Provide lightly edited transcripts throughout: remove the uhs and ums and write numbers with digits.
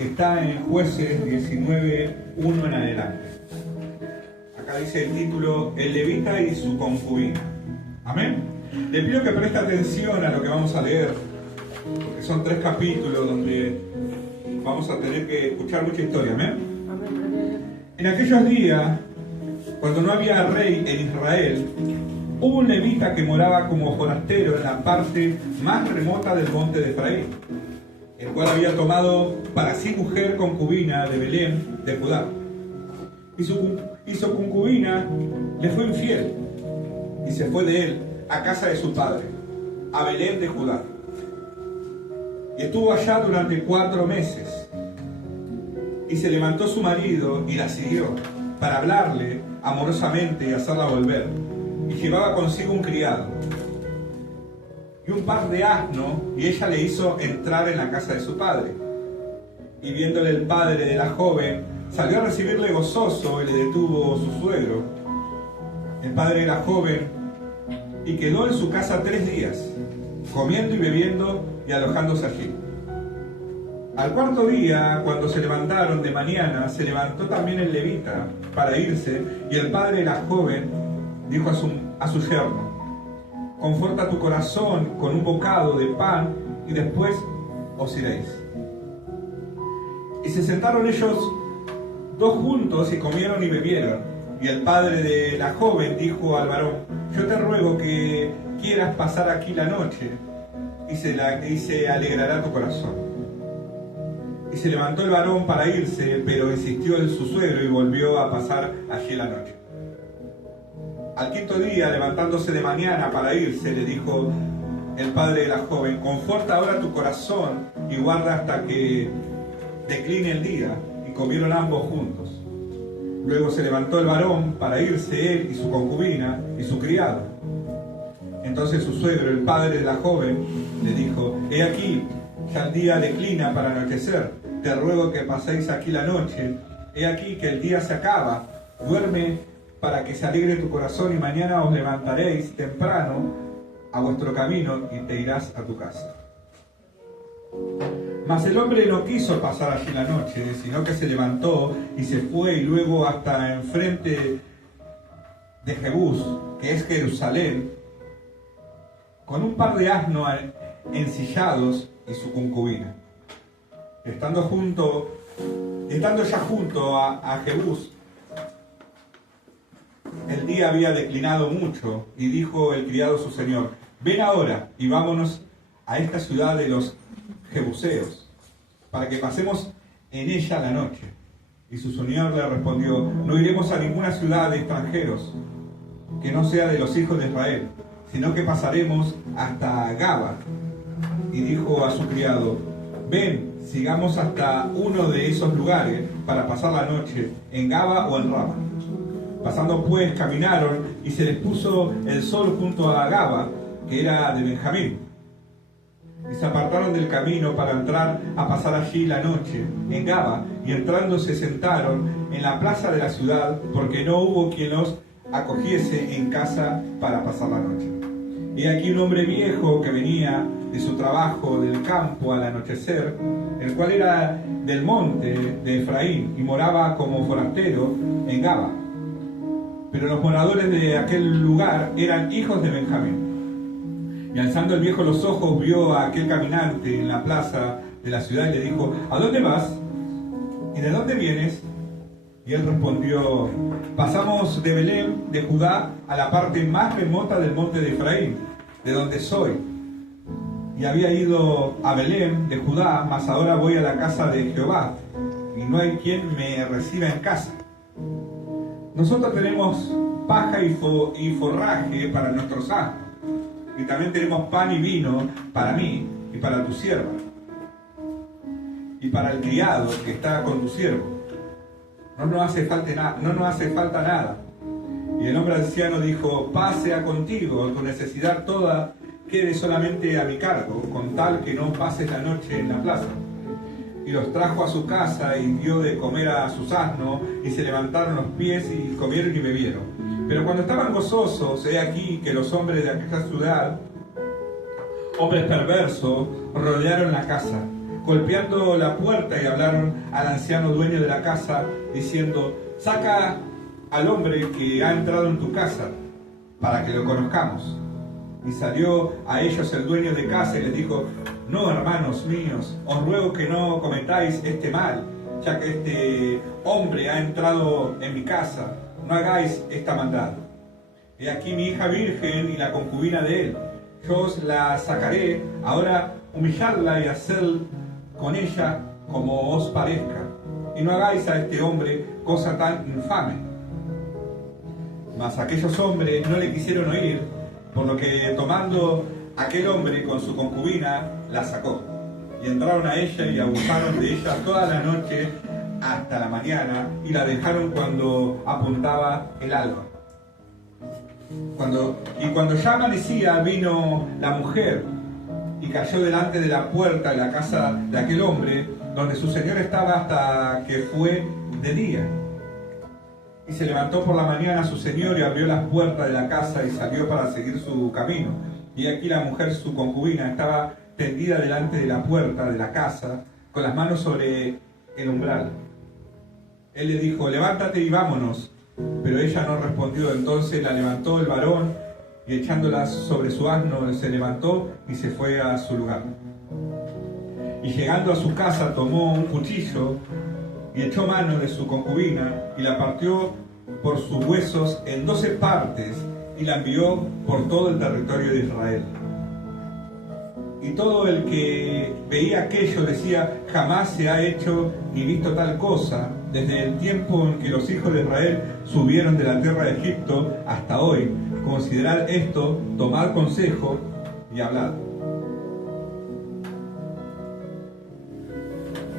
Está en Jueces 19:1 en adelante. Acá dice el título: El levita y su concubina. Amén. Le pido que preste atención a lo que vamos a leer, porque son 3 capítulos donde vamos a tener que escuchar mucha historia. Amén. En aquellos días, cuando no había rey en Israel, hubo un levita que moraba como forastero en la parte más remota del monte de Efraín, el cual había tomado para sí mujer concubina de Belén de Judá. Y su concubina le fue infiel y se fue de él a casa de su padre, a Belén de Judá. Y estuvo allá durante 4 meses. Y se levantó su marido y la siguió para hablarle amorosamente y hacerla volver. Y llevaba consigo un criado y un par de asnos, y ella le hizo entrar en la casa de su padre. Y viéndole el padre de la joven, salió a recibirle gozoso, y le detuvo su suegro, el padre de la joven, y quedó en su casa 3 días, comiendo y bebiendo y alojándose allí. Al 4.º día, cuando se levantaron de mañana, se levantó también el levita para irse, y el padre de la joven dijo a su yerno: Conforta tu corazón con un bocado de pan y después os iréis. Y se sentaron ellos 2 juntos y comieron y bebieron. Y el padre de la joven dijo al varón: Yo te ruego que quieras pasar aquí la noche y se alegrará tu corazón. Y se levantó el varón para irse, pero insistió en su suegro y volvió a pasar allí la noche. Al 5.º día, levantándose de mañana para irse, le dijo el padre de la joven: Conforta ahora tu corazón y guarda hasta que decline el día. Y comieron ambos juntos. Luego se levantó el varón para irse, él y su concubina y su criado. Entonces su suegro, el padre de la joven, le dijo: He aquí, ya el día declina para anochecer. Te ruego que paséis aquí la noche. He aquí que el día se acaba. Duerme para que se alegre tu corazón, y mañana os levantaréis temprano a vuestro camino y te irás a tu casa. Mas el hombre no quiso pasar allí la noche, sino que se levantó y se fue, y luego hasta enfrente de Jebús, que es Jerusalén, con un par de asnos ensillados y su concubina. Estando ya junto a Jebús, el día había declinado mucho, y dijo el criado a su señor: Ven ahora y vámonos a esta ciudad de los Jebuseos, para que pasemos en ella la noche. Y su señor le respondió: No iremos a ninguna ciudad de extranjeros que no sea de los hijos de Israel, sino que pasaremos hasta Gaba. Y dijo a su criado: Ven, sigamos hasta uno de esos lugares para pasar la noche, en Gaba o en Rama. Pasando pues, caminaron, y se les puso el sol junto a Gaba, que era de Benjamín. Y se apartaron del camino para entrar a pasar allí la noche, en Gaba, y entrando se sentaron en la plaza de la ciudad, porque no hubo quien los acogiese en casa para pasar la noche. Y aquí un hombre viejo que venía de su trabajo del campo al anochecer, el cual era del monte de Efraín, y moraba como forastero en Gaba. Pero los moradores de aquel lugar eran hijos de Benjamín. Y alzando el viejo los ojos, vio a aquel caminante en la plaza de la ciudad y le dijo: ¿A dónde vas? ¿Y de dónde vienes? Y él respondió: Pasamos de Belén de Judá a la parte más remota del monte de Efraín, de donde soy. Y había ido a Belén de Judá, mas ahora voy a la casa de Jehová, y no hay quien me reciba en casa. Nosotros tenemos paja y forraje para nuestros asnos, y también tenemos pan y vino para mí y para tu sierva, y para el criado que está con tu siervo. No nos hace falta nada. Y el hombre anciano dijo: Paz sea contigo, tu necesidad toda quede solamente a mi cargo, con tal que no pases la noche en la plaza. Y los trajo a su casa y dio de comer a sus asnos, y se levantaron los pies y comieron y bebieron. Pero cuando estaban gozosos, he aquí que los hombres de aquella ciudad, hombres perversos, rodearon la casa, golpeando la puerta, y hablaron al anciano dueño de la casa, diciendo: saca al hombre que ha entrado en tu casa, para que lo conozcamos. Y salió a ellos el dueño de casa y les dijo: no, hermanos míos, os ruego que no cometáis este mal, ya que este hombre ha entrado en mi casa. No hagáis esta maldad. He aquí mi hija virgen y la concubina de él. Yo os la sacaré, ahora humilladla y hacer con ella como os parezca. Y no hagáis a este hombre cosa tan infame. Mas aquellos hombres no le quisieron oír, por lo que tomando aquel hombre con su concubina, la sacó. Y entraron a ella y abusaron de ella toda la noche hasta la mañana, y la dejaron cuando apuntaba el alba. Cuando ya amanecía, vino la mujer y cayó delante de la puerta de la casa de aquel hombre, donde su señor estaba, hasta que fue de día. Y se levantó por la mañana su señor y abrió las puertas de la casa y salió para seguir su camino. Y aquí la mujer, su concubina, estaba tendida delante de la puerta de la casa, con las manos sobre el umbral. Él le dijo: levántate y vámonos. Pero ella no respondió. Entonces la levantó el varón, y echándola sobre su asno, se levantó y se fue a su lugar. Y llegando a su casa, tomó un cuchillo y echó mano de su concubina y la partió por sus huesos en 12 partes y la envió por todo el territorio de Israel. Y todo el que veía aquello decía: jamás se ha hecho ni visto tal cosa desde el tiempo en que los hijos de Israel subieron de la tierra de Egipto hasta hoy. Considerad esto, tomad consejo y hablad.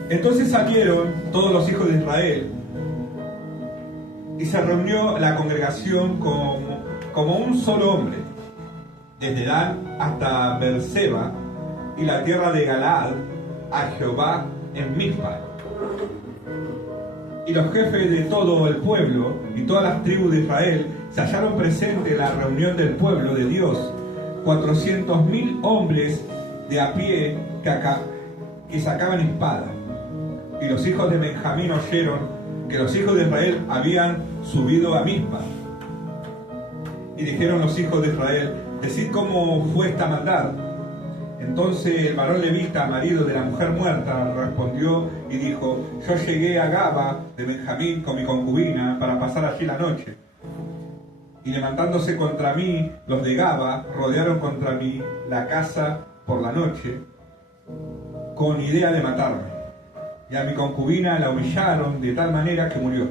Entonces salieron todos los hijos de Israel, y se reunió la congregación como un solo hombre, desde Dan hasta Beerseba y la tierra de Galaad, a Jehová en Mizpa. Y los jefes de todo el pueblo y todas las tribus de Israel se hallaron presentes en la reunión del pueblo de Dios, 400.000 hombres de a pie que sacaban espada. Y los hijos de Benjamín oyeron que los hijos de Israel habían subido a Mizpa. Y dijeron los hijos de Israel: decid cómo fue esta maldad. Entonces el varón levita, marido de la mujer muerta, respondió y dijo: yo llegué a Gaba de Benjamín con mi concubina para pasar allí la noche. Y levantándose contra mí, los de Gaba rodearon contra mí la casa por la noche, con idea de matarme. Y a mi concubina la humillaron de tal manera que murió.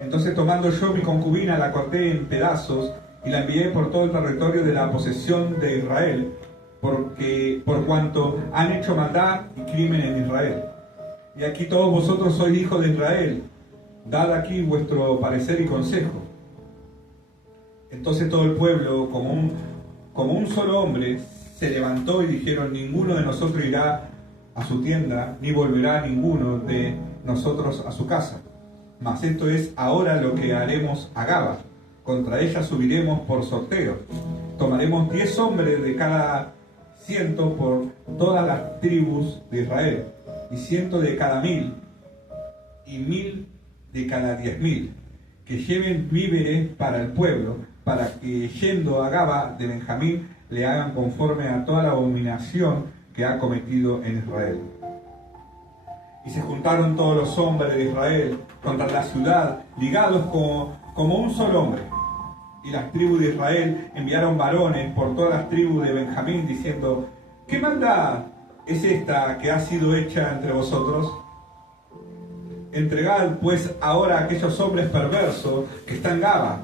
Entonces, tomando yo mi concubina, la corté en pedazos y la envié por todo el territorio de la posesión de Israel, por cuanto han hecho maldad y crimen en Israel. Y aquí todos vosotros sois hijos de Israel, dad aquí vuestro parecer y consejo. Entonces todo el pueblo, como un solo hombre, se levantó y dijeron: ninguno de nosotros irá a su tienda, ni volverá ninguno de nosotros a su casa. Mas esto es ahora lo que haremos a Gaba. Contra ella subiremos por sorteo. Tomaremos 10 hombres de cada 100 por todas las tribus de Israel, y 100 de cada 1000, y 1000 de cada 10.000, que lleven víveres para el pueblo, para que yendo a Gaba de Benjamín le hagan conforme a toda la abominación que ha cometido en Israel. Y se juntaron todos los hombres de Israel contra la ciudad, ligados como un solo hombre. Y las tribus de Israel enviaron varones por todas las tribus de Benjamín, diciendo: ¿qué maldad es esta que ha sido hecha entre vosotros? Entregad pues ahora a aquellos hombres perversos que están en Gaba,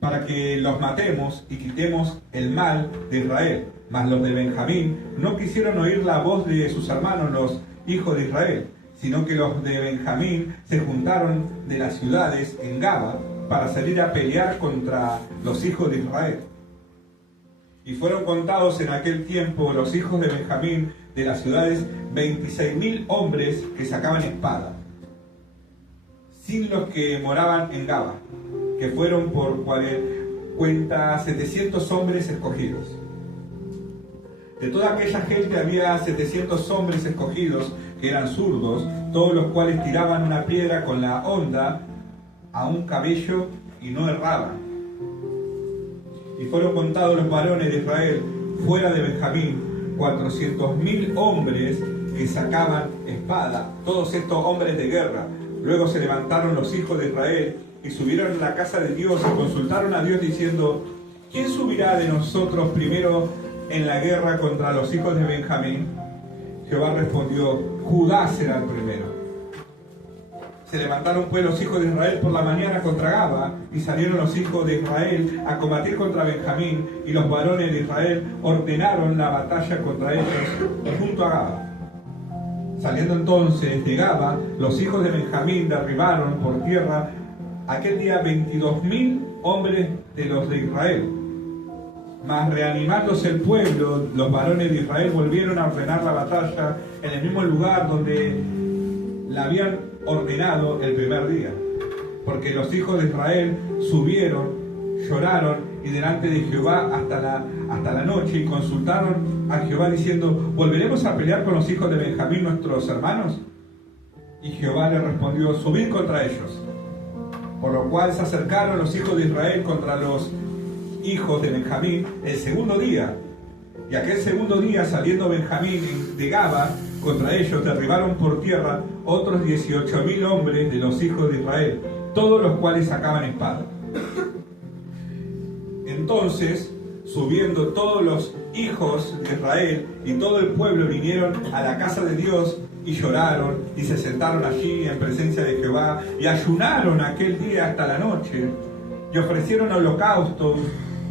para que los matemos y quitemos el mal de Israel. Mas los de Benjamín no quisieron oír la voz de sus hermanos los hijos de Israel, sino que los de Benjamín se juntaron de las ciudades en Gaba para salir a pelear contra los hijos de Israel. Y fueron contados en aquel tiempo los hijos de Benjamín de las ciudades 26.000 hombres que sacaban espada, sin los que moraban en Gaba, que fueron por cuenta 700 hombres escogidos. De toda aquella gente había 700 hombres escogidos que eran zurdos, todos los cuales tiraban una piedra con la honda a un cabello y no erraban. Y fueron contados los varones de Israel fuera de Benjamín, 400.000 hombres que sacaban espada, todos estos hombres de guerra. Luego se levantaron los hijos de Israel y subieron a la casa de Dios y consultaron a Dios diciendo: ¿quién subirá de nosotros primero en la guerra contra los hijos de Benjamín? Jehová respondió: Judá será el primero. Se levantaron pues los hijos de Israel por la mañana contra Gaba, y salieron los hijos de Israel a combatir contra Benjamín, y los varones de Israel ordenaron la batalla contra ellos junto a Gaba. Saliendo entonces de Gaba, los hijos de Benjamín derribaron por tierra aquel día 22.000 hombres de los de Israel. Mas reanimándose el pueblo, los varones de Israel volvieron a ordenar la batalla en el mismo lugar donde la habían ordenado el primer día. Porque los hijos de Israel subieron, lloraron y delante de Jehová hasta la noche, y consultaron a Jehová diciendo: ¿volveremos a pelear con los hijos de Benjamín, nuestros hermanos? Y Jehová le respondió: subid contra ellos. Por lo cual se acercaron los hijos de Israel contra los hijos de Benjamín el segundo día. Y aquel segundo día, saliendo Benjamín de Gaba contra ellos, derribaron por tierra otros 18.000 hombres de los hijos de Israel, todos los cuales sacaban espada. Entonces, subiendo todos los hijos de Israel y todo el pueblo, vinieron a la casa de Dios y lloraron y se sentaron allí en presencia de Jehová y ayunaron aquel día hasta la noche y ofrecieron holocaustos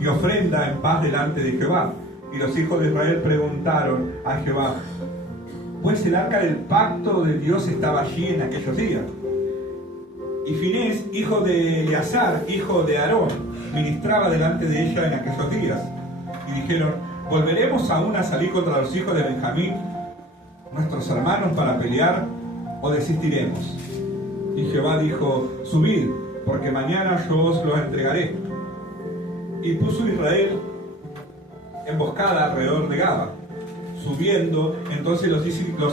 y ofrenda en paz delante de Jehová. Y los hijos de Israel preguntaron a Jehová: pues el arca del pacto de Dios estaba allí en aquellos días. Y Finés, hijo de Eleazar, hijo de Aarón, ministraba delante de ella en aquellos días. Y dijeron: ¿volveremos aún a salir contra los hijos de Benjamín, nuestros hermanos, para pelear, o desistiremos? Y Jehová dijo: subid, porque mañana yo os los entregaré. Y puso Israel emboscada alrededor de Gaba. Subiendo entonces los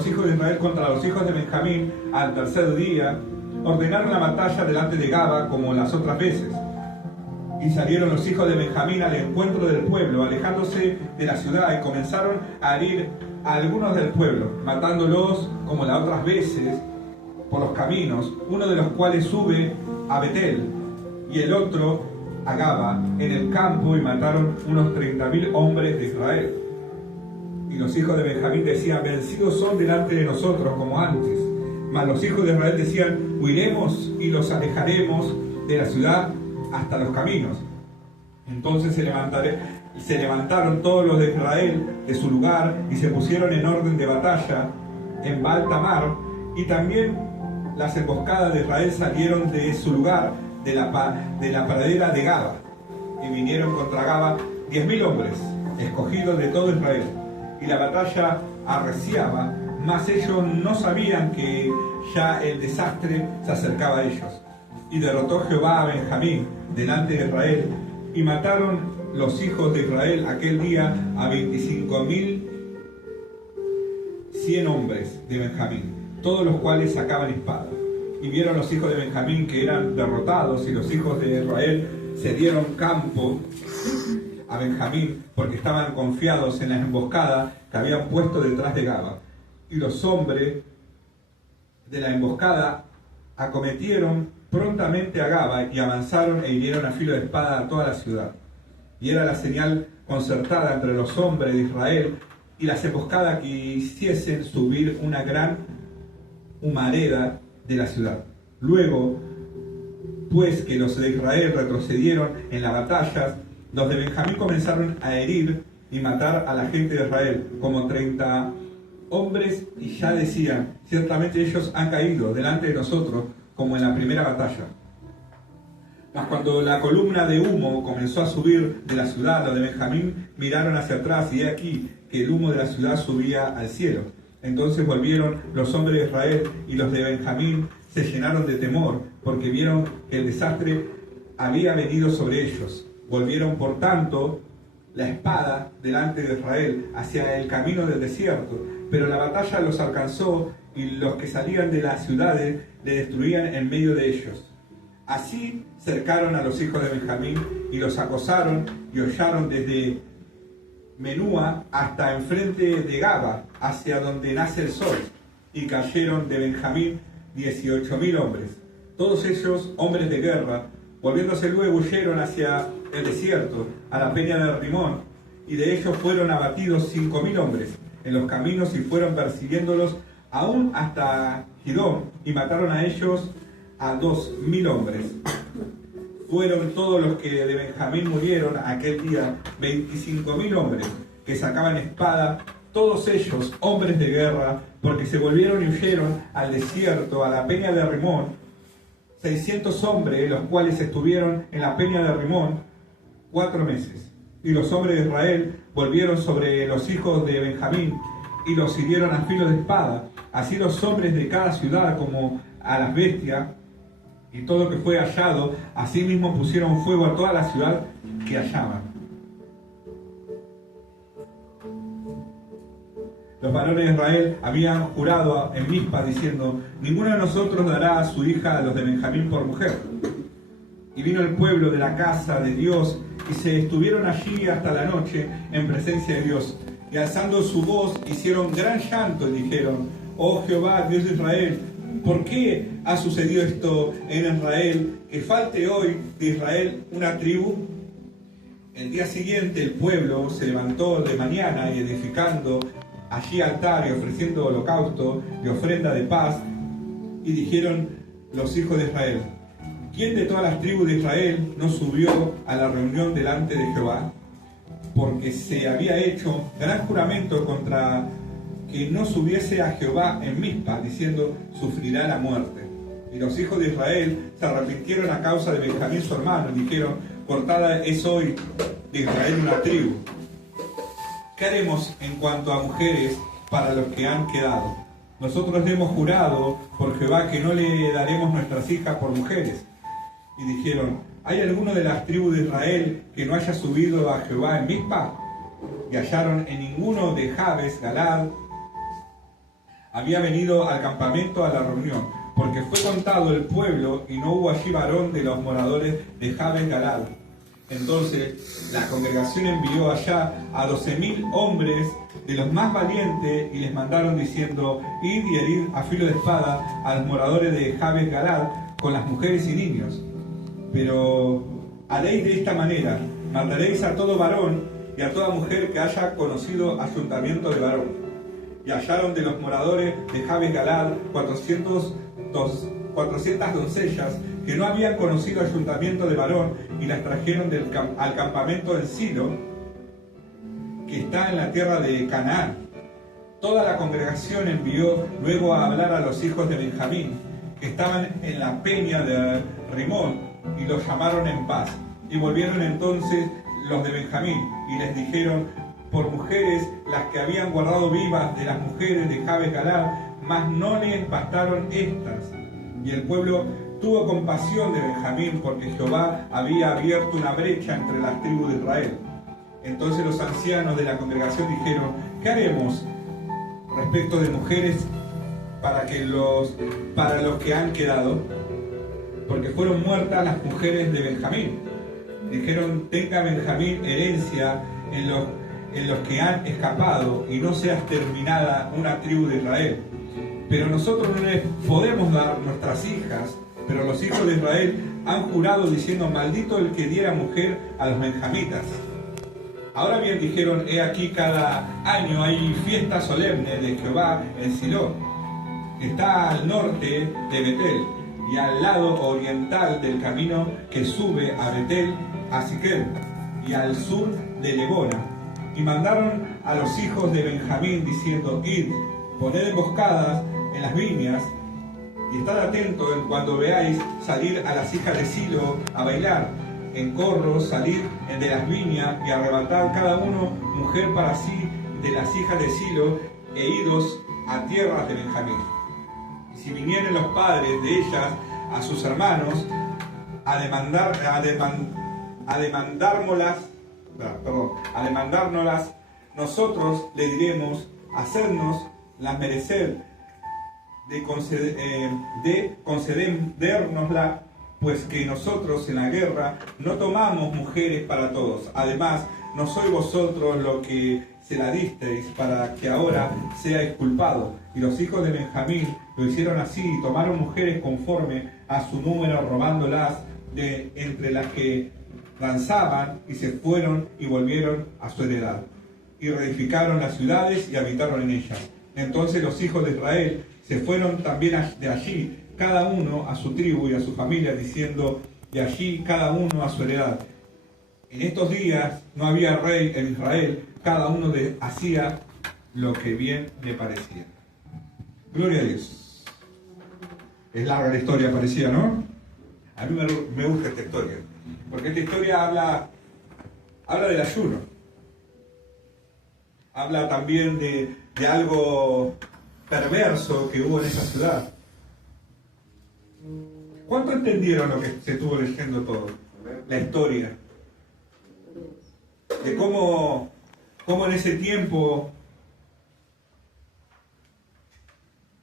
hijos de Israel contra los hijos de Benjamín al tercer día, ordenaron la batalla delante de Gaba como las otras veces. Y salieron los hijos de Benjamín al encuentro del pueblo, alejándose de la ciudad, y comenzaron a herir a algunos del pueblo, matándolos como las otras veces por los caminos, uno de los cuales sube a Betel y el otro a Gaba en el campo, y mataron unos 30.000 hombres de Israel. Y los hijos de Benjamín decían: vencidos son delante de nosotros como antes. Mas los hijos de Israel decían: huiremos y los alejaremos de la ciudad hasta los caminos. Entonces se levantaron todos los de Israel de su lugar y se pusieron en orden de batalla en Baal-Tamar, y también las emboscadas de Israel salieron de su lugar, de la pradera de Gaba, y vinieron contra Gaba 10.000 hombres, escogidos de todo Israel. Y la batalla arreciaba, mas ellos no sabían que ya el desastre se acercaba a ellos. Y derrotó Jehová a Benjamín delante de Israel, y mataron los hijos de Israel aquel día a 25.100 hombres de Benjamín, todos los cuales sacaban espada. Y vieron los hijos de Benjamín que eran derrotados, y los hijos de Israel se dieron campo a Benjamín, porque estaban confiados en la emboscada que habían puesto detrás de Gaba. Y los hombres de la emboscada acometieron prontamente a Gaba, y avanzaron e hirieron a filo de espada a toda la ciudad. Y era la señal concertada entre los hombres de Israel y las emboscadas que hiciesen subir una gran humareda de la ciudad. Luego, pues que los de Israel retrocedieron en la batalla, los de Benjamín comenzaron a herir y matar a la gente de Israel, como 30 hombres, y ya decían: ciertamente ellos han caído delante de nosotros, como en la primera batalla. Mas cuando la columna de humo comenzó a subir de la ciudad, los de Benjamín miraron hacia atrás, y he aquí que el humo de la ciudad subía al cielo. Entonces volvieron los hombres de Israel, y los de Benjamín se llenaron de temor, porque vieron que el desastre había venido sobre ellos. Volvieron por tanto la espada delante de Israel hacia el camino del desierto, pero la batalla los alcanzó y los que salían de las ciudades le destruían en medio de ellos. Así cercaron a los hijos de Benjamín y los acosaron y hollaron desde Menúa hasta enfrente de Gaba, hacia donde nace el sol, y cayeron de Benjamín 18.000 hombres, todos ellos hombres de guerra. Volviéndose luego huyeron hacia el desierto, a la peña de Rimón, y de ellos fueron abatidos 5.000 hombres en los caminos y fueron persiguiéndolos aún hasta Gidón, y mataron a ellos a 2.000 hombres. Fueron todos los que de Benjamín murieron aquel día 25.000 hombres que sacaban espada, todos ellos hombres de guerra, porque se volvieron y huyeron al desierto, a la peña de Rimón, 600 hombres, los cuales estuvieron en la peña de Rimón 4 meses. Y los hombres de Israel volvieron sobre los hijos de Benjamín y los hirieron a filo de espada, así los hombres de cada ciudad como a las bestias y todo lo que fue hallado. Asimismo pusieron fuego a toda la ciudad que hallaban. Los varones de Israel habían jurado en Mizpa diciendo: ninguno de nosotros dará a su hija a los de Benjamín por mujer. Y vino el pueblo de la casa de Dios y se estuvieron allí hasta la noche en presencia de Dios. Y alzando su voz hicieron gran llanto y dijeron: oh Jehová, Dios de Israel, ¿por qué ha sucedido esto en Israel, que falte hoy de Israel una tribu? El día siguiente el pueblo se levantó de mañana y edificando allí altar y ofreciendo holocausto y ofrenda de paz, y dijeron los hijos de Israel: ¿quién de todas las tribus de Israel no subió a la reunión delante de Jehová? Porque se había hecho gran juramento contra que no subiese a Jehová en Mizpa, diciendo: sufrirá la muerte. Y los hijos de Israel se arrepintieron a causa de Benjamín su hermano, y dijeron: cortada es hoy de Israel una tribu. ¿Qué haremos en cuanto a mujeres para los que han quedado? Nosotros hemos jurado por Jehová que no le daremos nuestras hijas por mujeres. Y dijeron: ¿hay alguno de las tribus de Israel que no haya subido a Jehová en Mizpa? Y hallaron en ninguno de Jabes Galad había venido al campamento a la reunión, porque fue contado el pueblo y no hubo allí varón de los moradores de Jabes Galad. Entonces la congregación envió allá a 12.000 hombres de los más valientes y les mandaron diciendo: id y herid a filo de espada a los moradores de Jabes Galad con las mujeres y niños. Pero haréis de esta manera: mataréis a todo varón y a toda mujer que haya conocido ayuntamiento de varón. Y hallaron de los moradores de Jabes Galad 400 doncellas que no habían conocido ayuntamiento de varón, y las trajeron al campamento en Silo, que está en la tierra de Canaán. Toda la congregación envió luego a hablar a los hijos de Benjamín, que estaban en la peña de Rimón, y los llamaron en paz. Y volvieron entonces los de Benjamín, y les dijeron por mujeres las que habían guardado vivas de las mujeres de Jabes Galad, mas no les bastaron estas. Y el pueblo tuvo compasión de Benjamín, porque Jehová había abierto una brecha entre las tribus de Israel. Entonces los ancianos de la congregación dijeron: ¿qué haremos respecto de mujeres para los que han quedado? Porque fueron muertas las mujeres de Benjamín. Dijeron: tenga Benjamín herencia en los que han escapado, y no sea exterminada una tribu de Israel. Pero nosotros no les podemos dar nuestras hijas. Pero los hijos de Israel han jurado diciendo: maldito el que diera mujer a los benjamitas. Ahora bien, dijeron: he aquí, cada año hay fiesta solemne de Jehová en Silo, que está al norte de Betel y al lado oriental del camino que sube a Betel, a Siquem, y al sur de Lebona. Y mandaron a los hijos de Benjamín diciendo: id, poned emboscadas en las viñas, y estad atentos en cuando veáis salir a las hijas de Silo a bailar. En corros salid de las viñas y arrebatad cada uno mujer para sí de las hijas de Silo, e idos a tierras de Benjamín. Y si vinieren los padres de ellas a sus hermanos a demandármolas al demandárnoslas, nosotros le diremos, hacernos las merecer, de concedérnosla, pues que nosotros en la guerra no tomamos mujeres para todos. Además, no sois vosotros lo que se la disteis para que ahora sea exculpado. Y los hijos de Benjamín lo hicieron así, y tomaron mujeres conforme a su número, robándolas de entre las que danzaban, y se fueron y volvieron a su heredad. Y reedificaron las ciudades y habitaron en ellas. Entonces los hijos de Israel se fueron también de allí, cada uno a su tribu y a su familia, diciendo, de allí cada uno a su heredad. En estos días no había rey en Israel, cada uno hacía lo que bien le parecía. Gloria a Dios. Es larga la historia, parecía, ¿no? A mí me gusta esta historia, porque esta historia habla del ayuno. Habla también de algo perverso que hubo en esa ciudad. ¿Cuánto entendieron lo que se estuvo leyendo todo? La historia. De cómo en ese tiempo,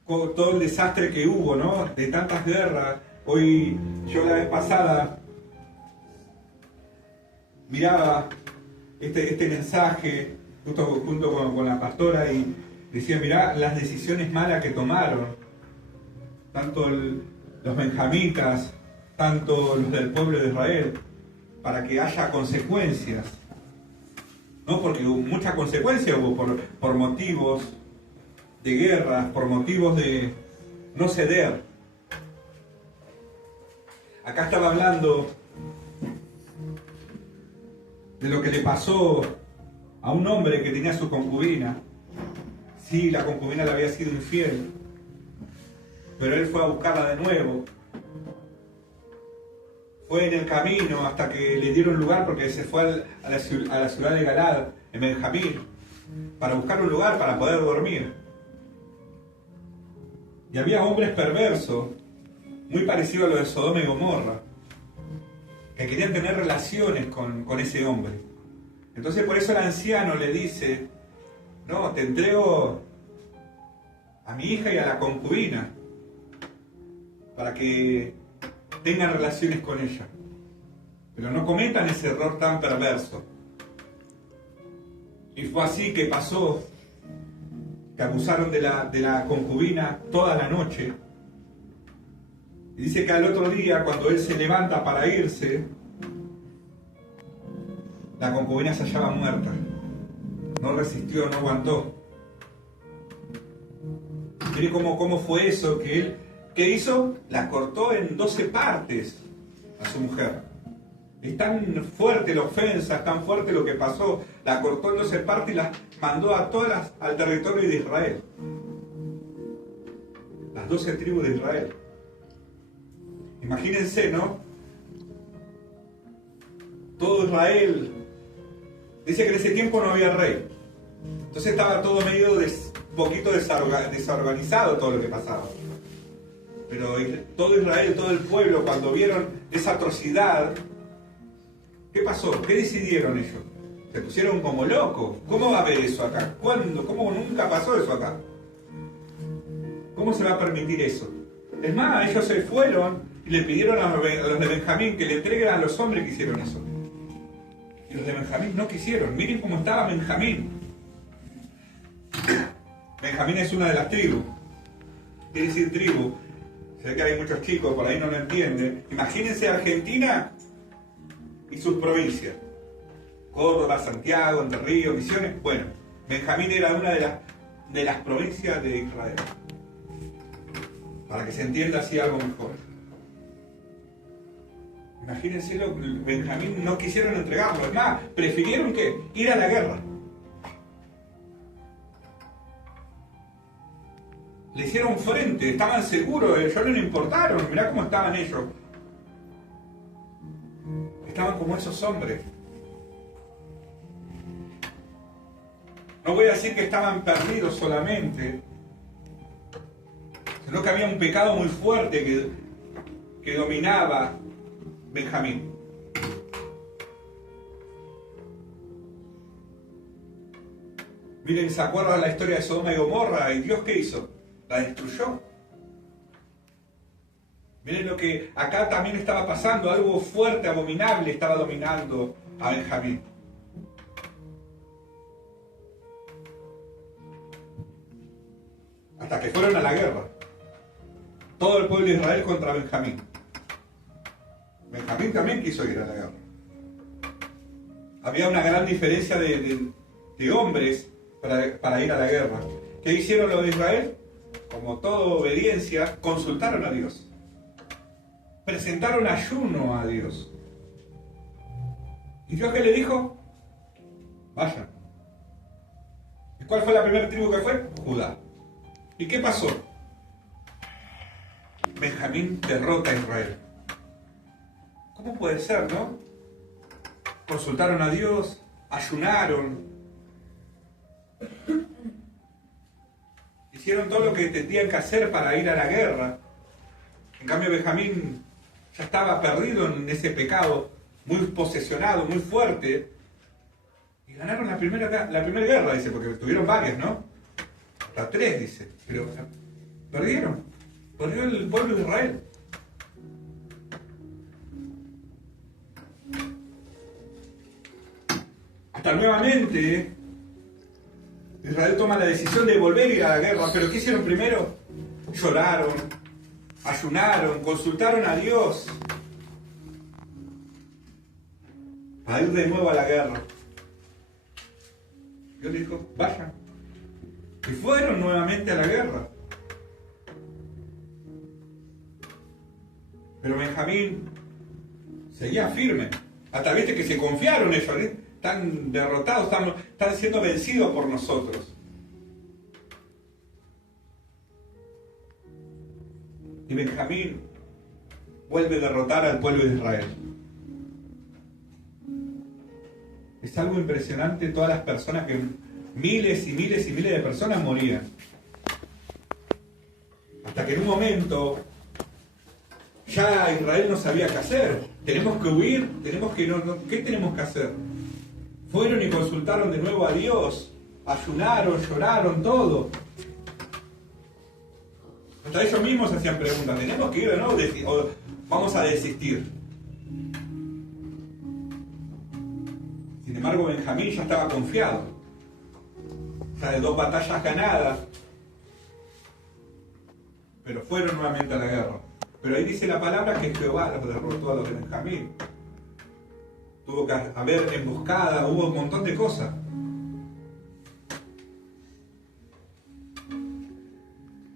todo el desastre que hubo, ¿no? De tantas guerras. Hoy, yo la vez pasada, miraba este mensaje, justo junto con la pastora, y decía, mirá las decisiones malas que tomaron, tanto los benjamitas, tanto los del pueblo de Israel, para que haya consecuencias. ¿No? Porque muchas consecuencias hubo por motivos de guerras, por motivos de no ceder. Acá estaba hablando de lo que le pasó a un hombre que tenía su concubina. Sí, la concubina le había sido infiel, pero él fue a buscarla de nuevo. Fue en el camino hasta que le dieron lugar, porque se fue a la ciudad de Galad, en Benjamín, para buscar un lugar para poder dormir. Y había hombres perversos, muy parecidos a los de Sodoma y Gomorra, que querían tener relaciones con ese hombre. Entonces por eso el anciano le dice, no, te entrego a mi hija y a la concubina, para que tengan relaciones con ella, pero no cometan ese error tan perverso. Y fue así que pasó, que abusaron de la concubina toda la noche. Y dice que al otro día, cuando él se levanta para irse, la concubina se hallaba muerta. No resistió, no aguantó. Mire cómo fue eso, que él, ¿qué hizo? La cortó en 12 partes a su mujer. Es tan fuerte la ofensa, es tan fuerte lo que pasó. La cortó en 12 partes y las mandó a todas al territorio de Israel. Las 12 tribus de Israel. Imagínense, ¿no? Todo Israel. Dice que en ese tiempo no había rey. Entonces estaba todo medio poquito desorganizado todo lo que pasaba. Pero todo Israel, todo el pueblo, cuando vieron esa atrocidad, ¿qué pasó? ¿Qué decidieron ellos? Se pusieron como locos. ¿Cómo va a haber eso acá? ¿Cuándo? ¿Cómo nunca pasó eso acá? ¿Cómo se va a permitir eso? Es más, ellos se fueron y le pidieron a los de Benjamín que le entreguen a los hombres que hicieron eso. Y los de Benjamín no quisieron. Miren cómo estaba Benjamín. Benjamín es una de las tribus. Quiere decir tribu. Sé que hay muchos chicos, por ahí no lo entienden. Imagínense Argentina y sus provincias. Córdoba, Santiago, Entre Ríos, Misiones. Bueno, Benjamín era una de las provincias de Israel. Para que se entienda así algo mejor. Imagínense, Benjamín no quisieron entregarlo. Es más, prefirieron ¿qué? Ir a la guerra. Le hicieron frente, estaban seguros, ellos no le importaron. Mirá cómo estaban ellos. Estaban como esos hombres. No voy a decir que estaban perdidos solamente, sino que había un pecado muy fuerte que, que dominaba Benjamín. Miren, ¿se acuerdan la historia de Sodoma y Gomorra? ¿Y Dios qué hizo? La destruyó. Miren lo que acá también estaba pasando, algo fuerte, abominable estaba dominando a Benjamín. Hasta que fueron a la guerra. Todo el pueblo de Israel contra Benjamín. Benjamín también quiso ir a la guerra. Había una gran diferencia de hombres para ir a la guerra. ¿Qué hicieron los de Israel? Como toda obediencia, consultaron a Dios. Presentaron ayuno a Dios. ¿Y Dios qué le dijo? Vayan. ¿Y cuál fue la primera tribu que fue? Judá. ¿Y qué pasó? Benjamín derrota a Israel. ¿Cómo puede ser, no? Consultaron a Dios, ayunaron, hicieron todo lo que tenían que hacer para ir a la guerra. En cambio, Benjamín ya estaba perdido en ese pecado, muy posesionado, muy fuerte, y ganaron la primera guerra, dice, porque tuvieron varias, ¿no? Hasta 3, dice, pero perdieron. Perdió el pueblo de Israel. Hasta nuevamente Israel toma la decisión de volver a ir a la guerra. ¿Pero qué hicieron primero? Lloraron, ayunaron, consultaron a Dios para ir de nuevo a la guerra. Dios le dijo, vayan. Y fueron nuevamente a la guerra. Pero Benjamín seguía firme. Hasta viste que se confiaron ellos, ¿eh? Están derrotados, están siendo vencidos por nosotros. Y Benjamín vuelve a derrotar al pueblo de Israel. Es algo impresionante todas las personas que miles y miles y miles de personas morían. Hasta que en un momento ya Israel no sabía qué hacer. Tenemos que huir, ¿qué tenemos que hacer? Fueron y consultaron de nuevo a Dios, ayunaron, lloraron, todo. Hasta ellos mismos hacían preguntas, ¿tenemos que ir de nuevo o vamos a desistir? Sin embargo, Benjamín ya estaba confiado. Ya de 2 batallas ganadas. Pero fueron nuevamente a la guerra. Pero ahí dice la palabra que Jehová los derrotó a los de Benjamín. Tuvo que haber emboscada, hubo un montón de cosas.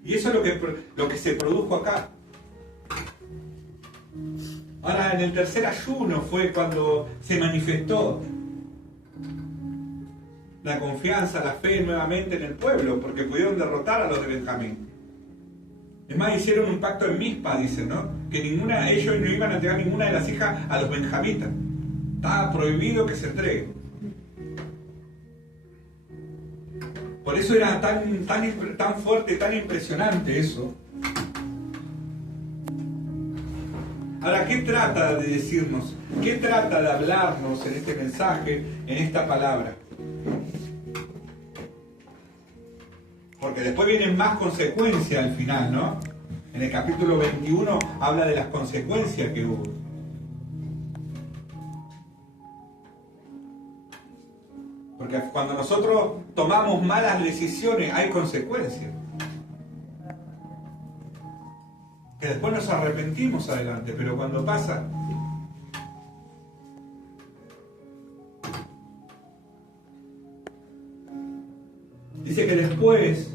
Y eso es lo que se produjo acá. Ahora, en el tercer ayuno fue cuando se manifestó la confianza, la fe nuevamente en el pueblo, porque pudieron derrotar a los de Benjamín. Es más, hicieron un pacto en Mizpa, dicen, ¿no? Que ellos no iban a entregar ninguna de las hijas a los benjamitas. Estaba prohibido que se entreguen. Por eso era tan fuerte, tan impresionante eso. Ahora, ¿qué trata de decirnos? ¿Qué trata de hablarnos en este mensaje, en esta palabra? Porque después vienen más consecuencias al final, ¿no? En el capítulo 21 habla de las consecuencias que hubo. Porque cuando nosotros tomamos malas decisiones hay consecuencias. Que después nos arrepentimos adelante, pero cuando pasa... Dice que después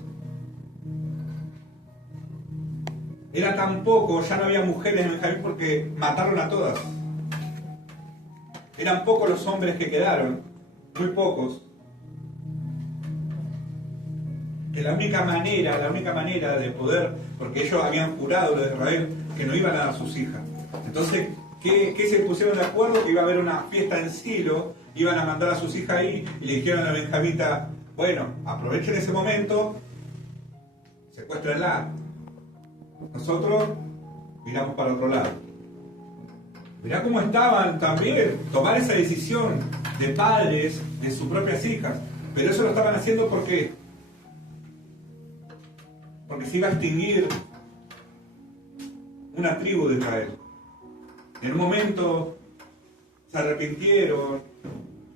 era tan poco, ya no había mujeres en Benjamín porque mataron a todas. Eran pocos los hombres que quedaron, muy pocos. Que la única manera de poder, porque ellos habían jurado los de Israel que no iban a dar sus hijas. Entonces, ¿qué se pusieron de acuerdo? Que iba a haber una fiesta en Silo, iban a mandar a sus hijas ahí y le dijeron a Benjamita, bueno, aprovechen ese momento, secuéstrenla. Nosotros miramos para otro lado. Mirá cómo estaban también, tomar esa decisión de padres de sus propias hijas. Pero eso lo estaban haciendo ¿por qué? Porque se iba a extinguir una tribu de Israel. En un momento se arrepintieron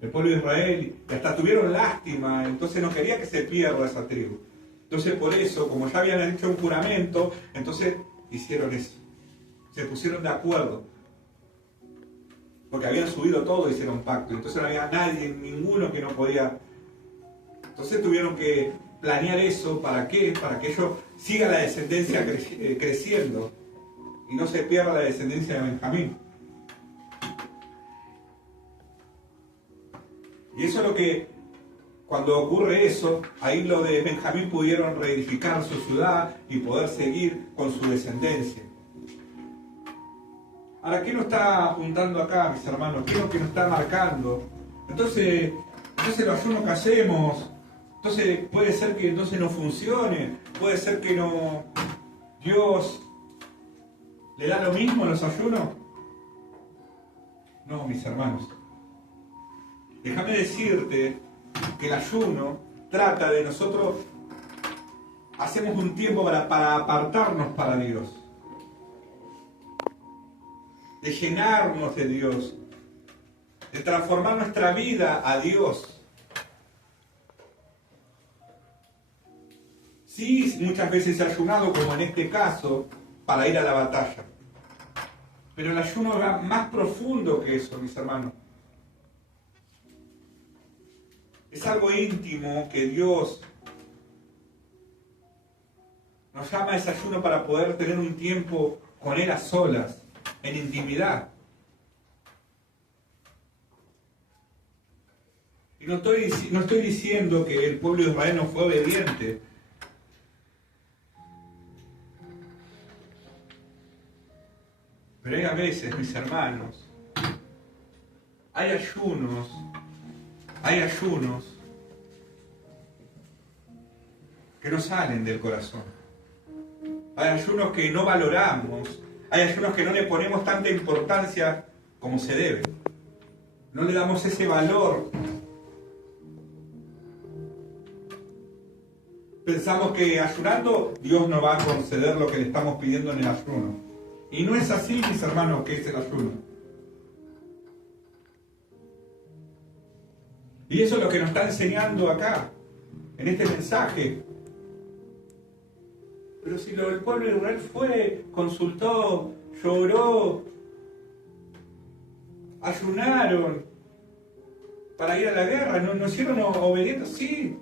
el pueblo de Israel y hasta tuvieron lástima, entonces no quería que se pierda esa tribu. Entonces por eso, como ya habían hecho un juramento, entonces hicieron eso. Se pusieron de acuerdo. Porque habían subido todo y hicieron pacto. Entonces no había nadie, ninguno que no podía. Entonces tuvieron que planear eso. ¿Para qué? Para que ellos sigan la descendencia creciendo y no se pierda la descendencia de Benjamín. Y eso es lo que, cuando ocurre eso, ahí los de Benjamín pudieron reedificar su ciudad y poder seguir con su descendencia. Ahora, ¿qué nos está apuntando acá, mis hermanos? ¿Qué es lo que nos está marcando? Entonces los ayunos que hacemos, entonces puede ser que entonces no funcione, puede ser que no. Dios le da lo mismo a los ayunos. No, mis hermanos. Déjame decirte que el ayuno trata de nosotros, hacemos un tiempo para apartarnos para Dios, de llenarnos de Dios, de transformar nuestra vida a Dios. Sí, muchas veces he ayunado, como en este caso, para ir a la batalla. Pero el ayuno va más profundo que eso, mis hermanos. Es algo íntimo que Dios nos llama a ese ayuno para poder tener un tiempo con Él a solas, en intimidad. Y no estoy diciendo que el pueblo de Israel no fue obediente. Pero hay a veces, mis hermanos, hay ayunos que no salen del corazón. Hay ayunos que no valoramos. Hay ayunos que no le ponemos tanta importancia como se debe. No le damos ese valor. Pensamos que ayunando Dios nos va a conceder lo que le estamos pidiendo en el ayuno. Y no es así, mis hermanos, que es el ayuno. Y eso es lo que nos está enseñando acá, en este mensaje. Pero si el pueblo de Israel fue, consultó, lloró, ayunaron para ir a la guerra, ¿no hicieron obedientes? Sí.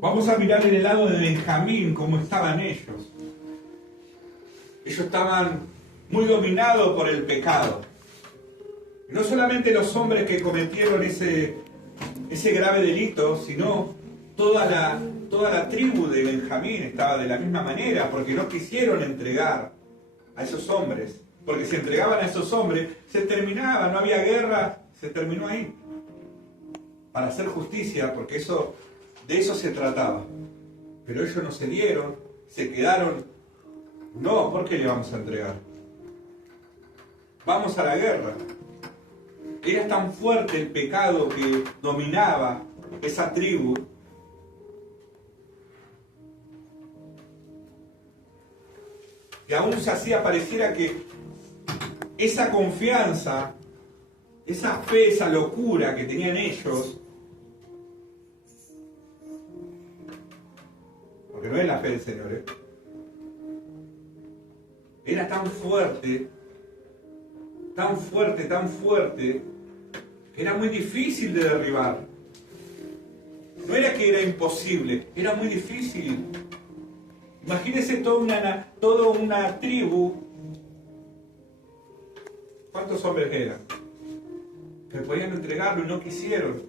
Vamos a mirar en el lado de Benjamín cómo estaban ellos. Ellos estaban muy dominados por el pecado. Y no solamente los hombres que cometieron ese grave delito, sino toda la tribu de Benjamín estaba de la misma manera, porque no quisieron entregar a esos hombres. Porque si entregaban a esos hombres, se terminaba, no había guerra, se terminó ahí. Para hacer justicia, porque de eso se trataba. Pero ellos no se dieron, se quedaron. No, ¿por qué le vamos a entregar? Vamos a la guerra. Era tan fuerte el pecado que dominaba esa tribu, que aún se hacía, pareciera que esa confianza, esa fe, esa locura que tenían ellos, porque no es la fe del Señor, era tan fuerte, que era muy difícil de derribar. No era que era imposible, era muy difícil. Imagínense toda una tribu. ¿Cuántos hombres eran? Que podían entregarlo y no quisieron.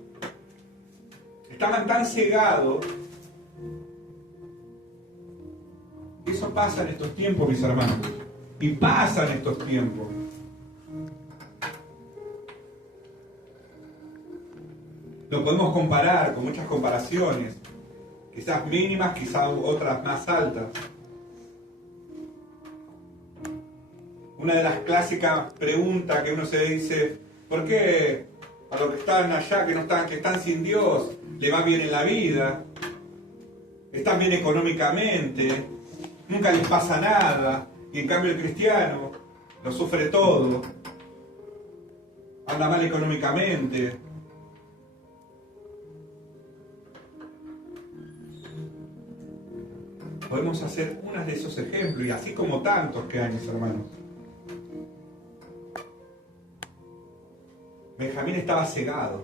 Estaban tan cegados. Y eso pasa en estos tiempos, mis hermanos. Y pasa en estos tiempos. Lo podemos comparar con muchas comparaciones, quizás mínimas, quizás otras más altas. Una de las clásicas preguntas que uno se dice, ¿Por qué a los que están allá, que están sin Dios, le va bien en la vida? Están bien económicamente, nunca les pasa nada, y en cambio el cristiano lo sufre todo, anda mal económicamente. Podemos hacer uno de esos ejemplos, y así como tantos que hay, mis hermanos. Benjamín estaba cegado.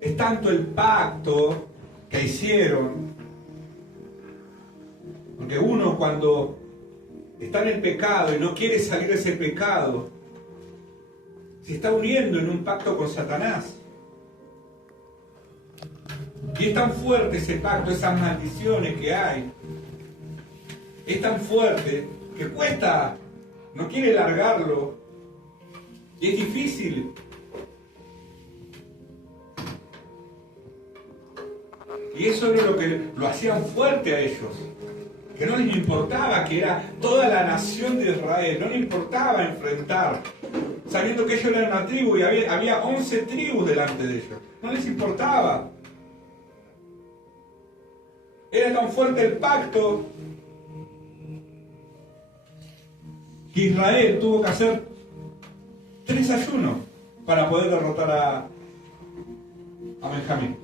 Es tanto el pacto que hicieron, porque uno cuando está en el pecado y no quiere salir de ese pecado, se está uniendo en un pacto con Satanás. Y es tan fuerte ese pacto, esas maldiciones que hay, es tan fuerte que cuesta, no quiere largarlo, y es difícil. Y eso era lo que lo hacían fuerte a ellos, que no les importaba que era toda la nación de Israel, no les importaba enfrentar, sabiendo que ellos eran una tribu y había 11 tribus delante de ellos, no les importaba. Era tan fuerte el pacto que Israel tuvo que hacer 3 ayunos para poder derrotar a Benjamín.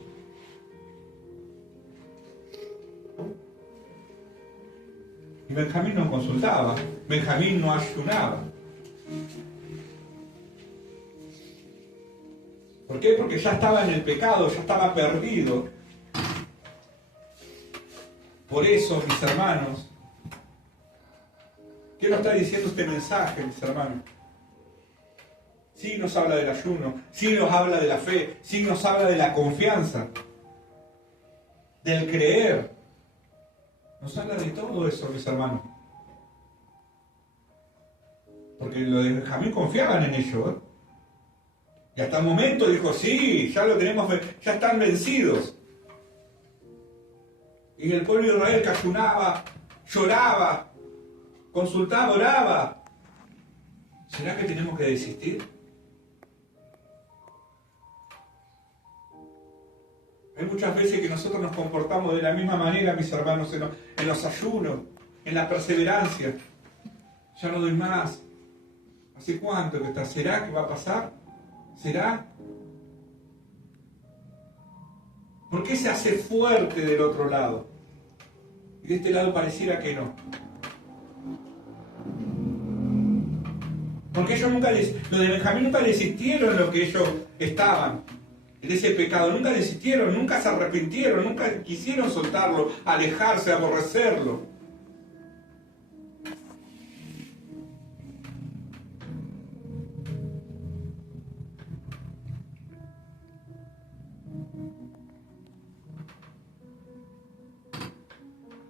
Y Benjamín no consultaba, Benjamín no ayunaba. ¿Por qué? Porque ya estaba en el pecado, ya estaba perdido. Por eso, mis hermanos, ¿qué nos está diciendo este mensaje, mis hermanos? Sí nos habla del ayuno, sí nos habla de la fe, sí nos habla de la confianza, del creer. Nos habla de todo eso, mis hermanos. Porque los de Benjamín confiaban en ello, ¿eh? Y hasta el momento dijo, sí, ya lo tenemos, ya están vencidos. Y el pueblo de Israel que ayunaba, lloraba, consultaba, oraba. ¿Será que tenemos que desistir? Hay muchas veces que nosotros nos comportamos de la misma manera, mis hermanos, en los ayunos, en la perseverancia. Ya no doy más. ¿Hace cuánto que está? ¿Será que va a pasar? ¿Será? ¿Por qué se hace fuerte del otro lado? Y de este lado pareciera que no. Porque ellos los de Benjamín nunca desistieron en lo que ellos estaban, en ese pecado. Nunca desistieron, nunca se arrepintieron, nunca quisieron soltarlo, alejarse, aborrecerlo.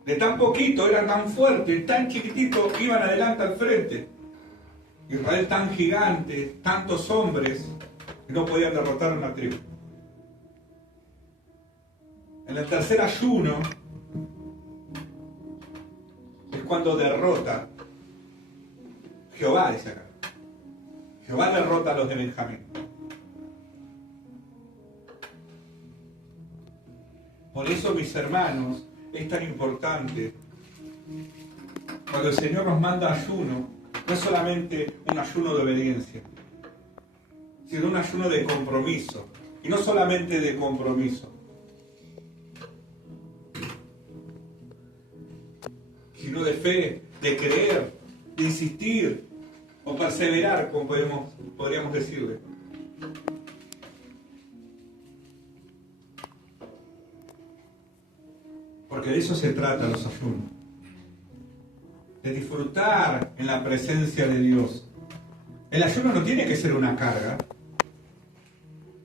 De tan poquito, eran tan fuertes, tan chiquititos, iban adelante al frente. Israel tan gigante, tantos hombres, que no podían derrotar a una tribu. En el tercer ayuno es cuando derrota Jehová, dice acá. Jehová derrota a los de Benjamín. Por eso, mis hermanos, es tan importante cuando el Señor nos manda ayuno, no es solamente un ayuno de obediencia, sino un ayuno de compromiso. Y no solamente de compromiso, sino de fe, de creer, de insistir o perseverar, como podríamos decirle. Porque de eso se trata los ayunos. De disfrutar en la presencia de Dios. El ayuno no tiene que ser una carga.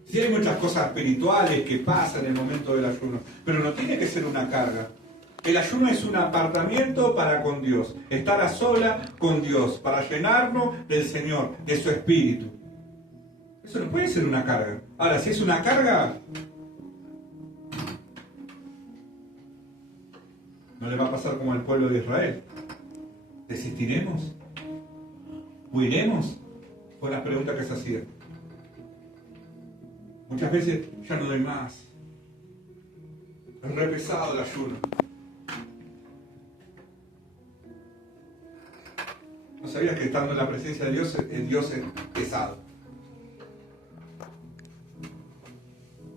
Sí hay muchas cosas espirituales que pasan en el momento del ayuno, pero no tiene que ser una carga. El ayuno es un apartamiento para con Dios. Estar a sola con Dios, para llenarnos del Señor, de su Espíritu. Eso no puede ser una carga. Ahora, si es una carga, no le va a pasar como al pueblo de Israel. ¿Desistiremos? ¿Huiremos? Fue la pregunta que se hacía. Muchas veces ya no doy más. Es re pesado el ayuno. ¿No sabías que estando en la presencia de Dios, el Dios es pesado?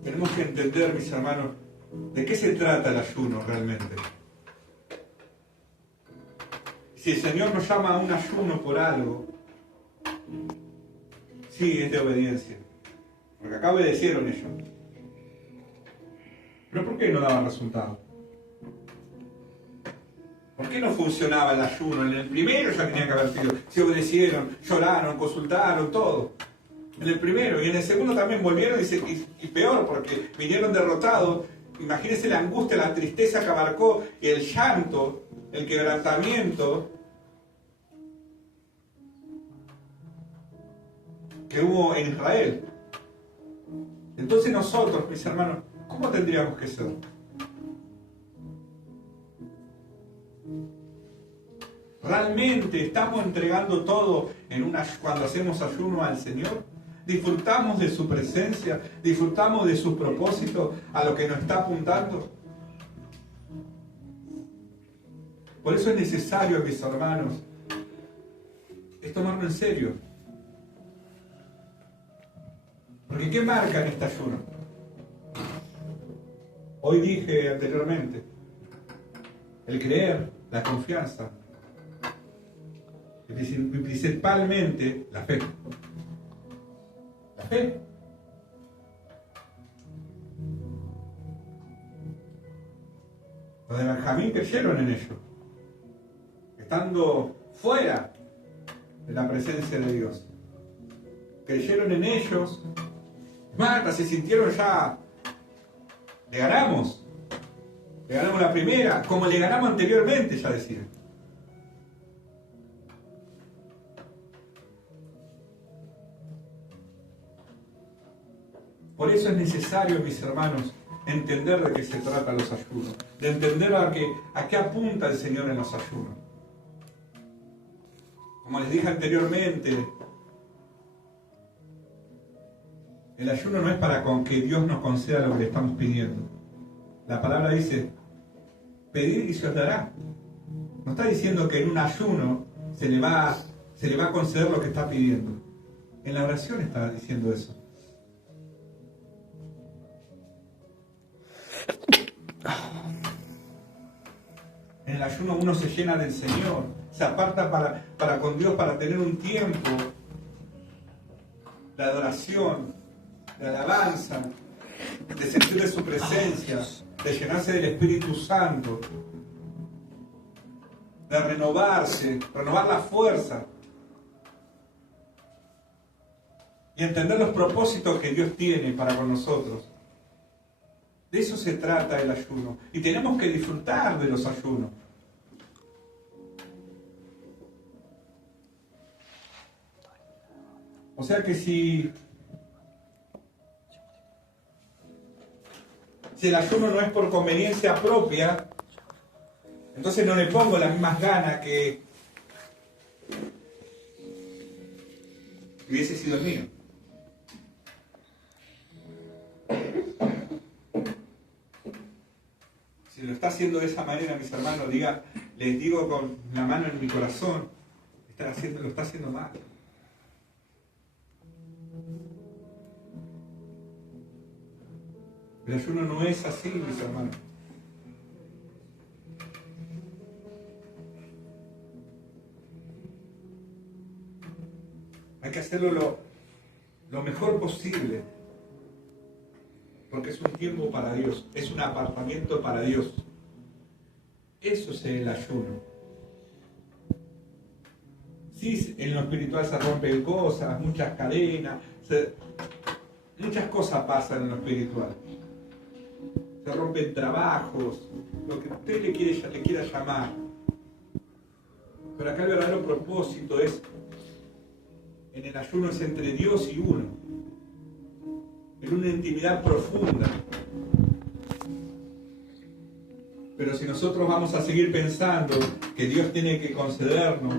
Tenemos que entender, mis hermanos, de qué se trata el ayuno realmente. Si el Señor nos llama a un ayuno por algo, sí, es de obediencia. Porque acá obedecieron ellos. Pero ¿por qué no daban resultado? ¿Por qué no funcionaba el ayuno? En el primero ya tenía que haber sido. Se obedecieron, lloraron, consultaron, todo. En el primero. Y en el segundo también volvieron y peor, porque vinieron derrotados. Imagínense la angustia, la tristeza que abarcó, y el llanto, el quebrantamiento que hubo en Israel. Entonces nosotros, mis hermanos, ¿cómo tendríamos que ser? ¿Realmente estamos entregando todo cuando hacemos ayuno al Señor? ¿Disfrutamos de su presencia? ¿Disfrutamos de su propósito a lo que nos está apuntando? Por eso es necesario, mis hermanos, es tomarlo en serio. Porque ¿qué marca en este ayuno? Hoy dije anteriormente, el creer, la confianza, y principalmente la fe. La fe. Los de Benjamín creyeron en ello, estando fuera de la presencia de Dios. Creyeron en ellos. Marta, se sintieron ya, le ganamos la primera, como le ganamos anteriormente, ya decían. Por eso es necesario, mis hermanos, entender de qué se trata los ayunos, de entender a qué apunta el Señor en los ayunos. Como les dije anteriormente, el ayuno no es para que Dios nos conceda lo que le estamos pidiendo. La palabra dice, pedir y se os dará. No está diciendo que en un ayuno se le va a conceder lo que está pidiendo. En la oración está diciendo eso. En el ayuno uno se llena del Señor, se aparta para con Dios, para tener un tiempo de adoración, de alabanza, de sentir de su presencia, de llenarse del Espíritu Santo, de renovarse, renovar la fuerza y entender los propósitos que Dios tiene para con nosotros. De eso se trata el ayuno. Y tenemos que disfrutar de los ayunos. O sea que si el ayuno no es por conveniencia propia, entonces no le pongo las mismas ganas que hubiese sido el mío. Si lo está haciendo de esa manera, mis hermanos, les digo con la mano en mi corazón, lo está haciendo mal. El ayuno no es así, mis hermanos. Hay que hacerlo lo mejor posible. Porque es un tiempo para Dios. Es un apartamiento para Dios. Eso es el ayuno. Sí, en lo espiritual se rompen cosas, muchas cadenas, muchas cosas pasan en lo espiritual. Se rompen trabajos, lo que usted le quiera llamar. Pero acá el verdadero propósito en el ayuno es entre Dios y uno, en una intimidad profunda. Pero si nosotros vamos a seguir pensando que Dios tiene que concedernos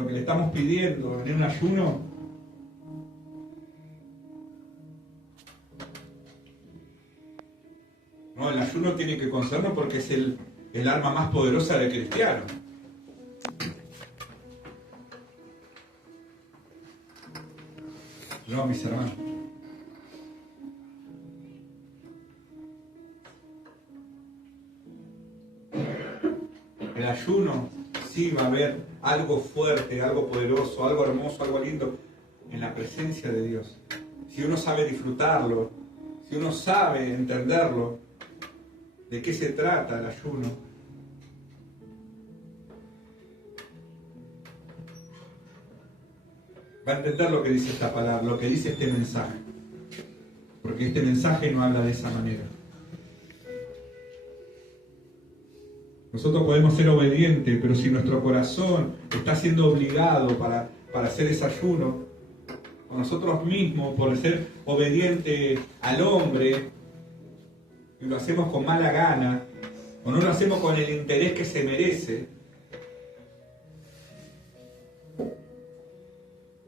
lo que le estamos pidiendo en un ayuno, no, el ayuno tiene que concedernos porque es el arma más poderosa del cristiano. No, mis hermanos. El ayuno sí va a haber algo fuerte, algo poderoso, algo hermoso, algo lindo en la presencia de Dios. Si uno sabe disfrutarlo, si uno sabe entenderlo, de qué se trata el ayuno. Va a entender lo que dice esta palabra, lo que dice este mensaje. Porque este mensaje no habla de esa manera. Nosotros podemos ser obedientes, pero si nuestro corazón está siendo obligado para hacer ese ayuno, o nosotros mismos, por ser obedientes al hombre, y lo hacemos con mala gana, o no lo hacemos con el interés que se merece,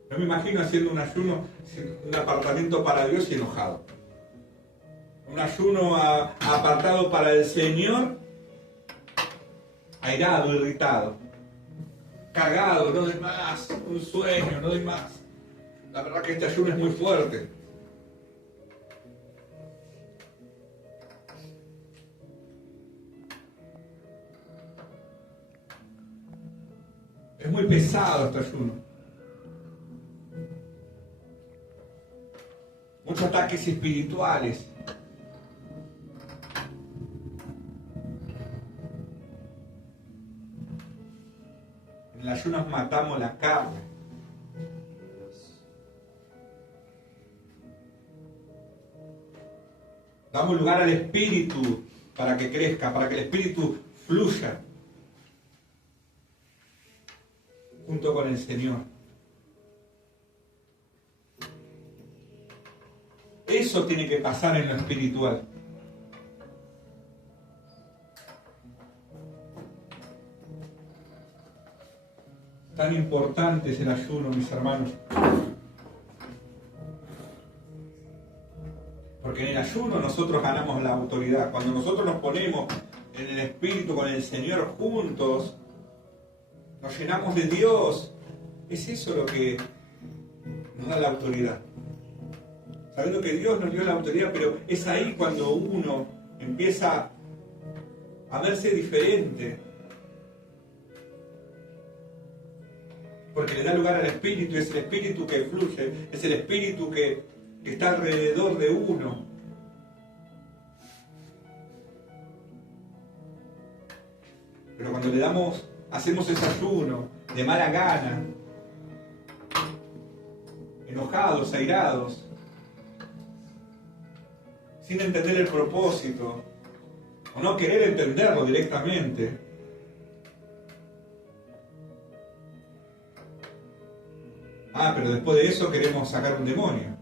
no me imagino haciendo un ayuno, un apartamiento para Dios y enojado. Un ayuno apartado para el Señor, airado, irritado, cagado, no doy más, un sueño, no doy más. La verdad que este ayuno es muy fuerte. Es muy pesado este ayuno. Muchos ataques espirituales. En el ayuno matamos la carne. Damos lugar al espíritu para que crezca, para que el espíritu fluya junto con el Señor. Eso tiene que pasar en lo espiritual. Tan importante es el ayuno, mis hermanos. Porque en el ayuno nosotros ganamos la autoridad. Cuando nosotros nos ponemos en el Espíritu con el Señor juntos, nos llenamos de Dios. Es eso lo que nos da la autoridad. Sabiendo que Dios nos dio la autoridad, pero es ahí cuando uno empieza a verse diferente. Porque le da lugar al Espíritu, es el Espíritu que fluye, es el Espíritu que está alrededor de uno. Pero cuando hacemos ese ayuno de mala gana, enojados, airados, sin entender el propósito, o no querer entenderlo directamente, pero después de eso queremos sacar un demonio.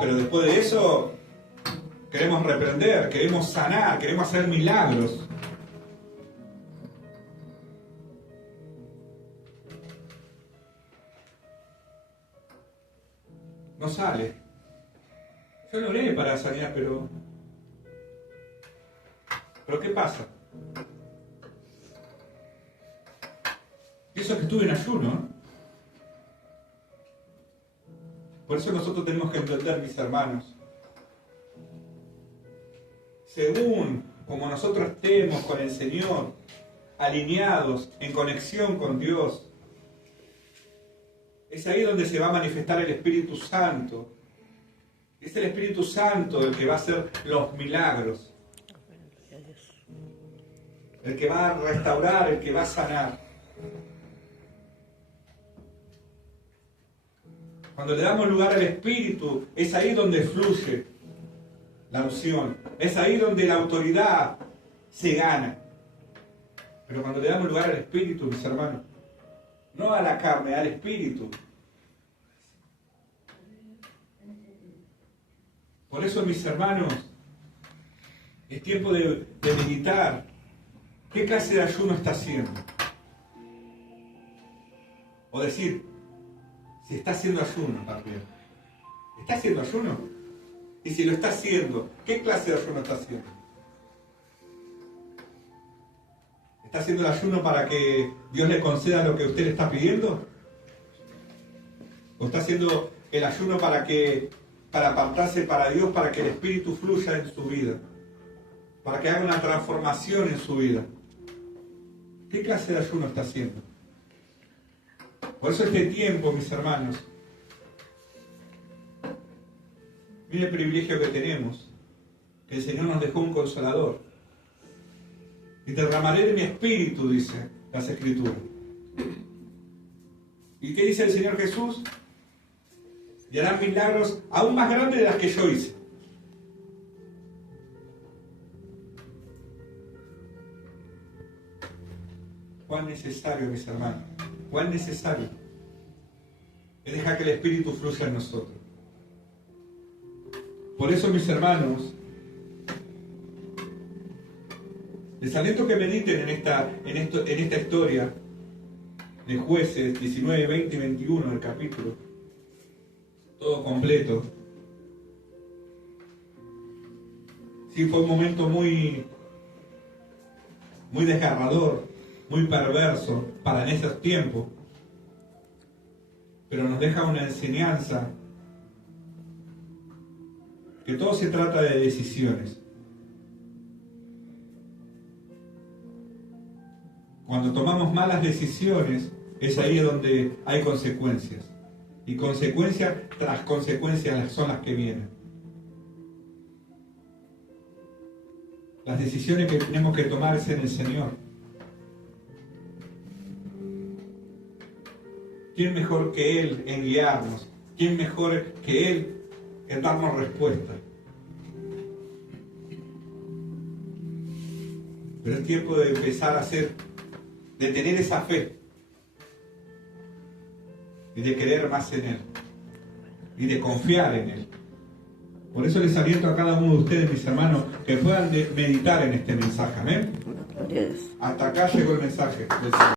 Pero después de eso queremos reprender, queremos sanar, queremos hacer milagros. No sale. Yo lo oré para sanar, pero ¿qué pasa? Y eso es que estuve en ayuno. Por eso nosotros tenemos que entender, mis hermanos, según como nosotros estemos con el Señor, alineados, en conexión con Dios, es ahí donde se va a manifestar el Espíritu Santo. Es el Espíritu Santo el que va a hacer los milagros, el que va a restaurar, el que va a sanar. Cuando le damos lugar al Espíritu, es ahí donde fluye la unción. Es ahí donde la autoridad se gana. Pero cuando le damos lugar al Espíritu, mis hermanos, no a la carne, al Espíritu. Por eso, mis hermanos, es tiempo de meditar. ¿Qué clase de ayuno está haciendo? O decir, si está haciendo ayuno también. ¿Está haciendo ayuno? Y si lo está haciendo, ¿qué clase de ayuno está haciendo? ¿Está haciendo el ayuno para que Dios le conceda lo que usted le está pidiendo? ¿O está haciendo el ayuno para apartarse para Dios, para que el Espíritu fluya en su vida? Para que haga una transformación en su vida. ¿Qué clase de ayuno está haciendo? Por eso este tiempo, mis hermanos, mire el privilegio que tenemos, que el Señor nos dejó un consolador. Y derramaré de mi espíritu, dice las Escrituras. ¿Y qué dice el Señor Jesús? Y harán milagros aún más grandes de las que yo hice. Cuán necesario, mis hermanos, cuán necesario es dejar que el Espíritu fluya en nosotros. Por eso, mis hermanos, les aliento que mediten en esta historia de Jueces 19, 20 y 21 del capítulo, todo completo. Sí, fue un momento muy desgarrador, muy perverso para en esos tiempos, pero nos deja una enseñanza que todo se trata de decisiones. Cuando tomamos malas decisiones, es ahí donde hay consecuencias. Y consecuencias tras consecuencias son las que vienen. Las decisiones que tenemos que tomar es en el Señor. ¿Quién mejor que Él en guiarnos? ¿Quién mejor que Él en darnos respuesta? Pero es tiempo de empezar a de tener esa fe y de querer más en Él y de confiar en Él. Por eso les aliento a cada uno de ustedes, mis hermanos, que puedan meditar en este mensaje. ¿Amén? Hasta acá llegó el mensaje del Señor.